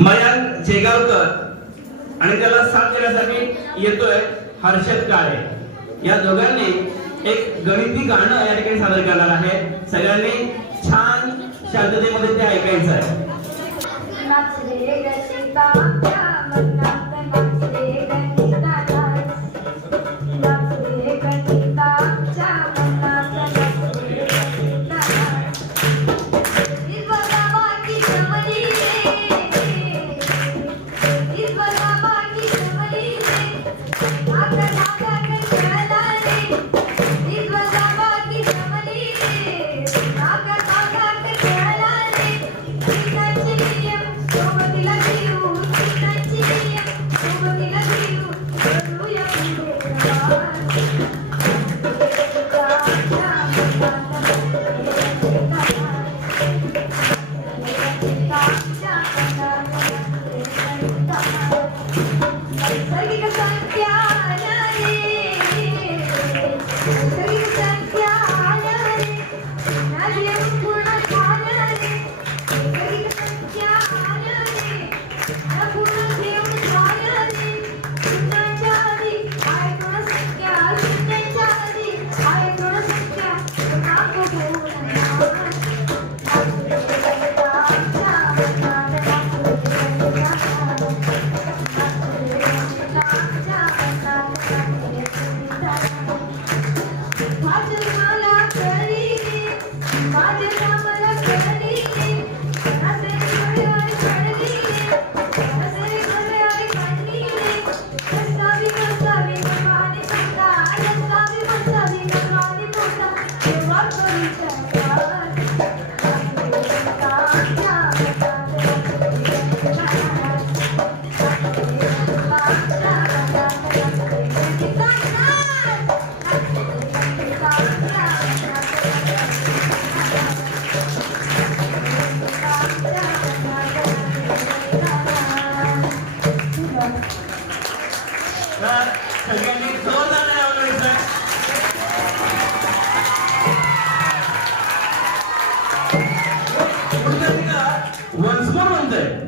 मयंक शेगावकर. आणि त्याला साथ देण्यासाठी येतोय हर्षद काळे. या दोघांनी एक गणिती गाणं या ठिकाणी सादर करणार आहे. सगळ्यांनी छान शांततेमध्ये ते ऐकायचं आहे तर सगळ्यांनी जोरदार वन्समोर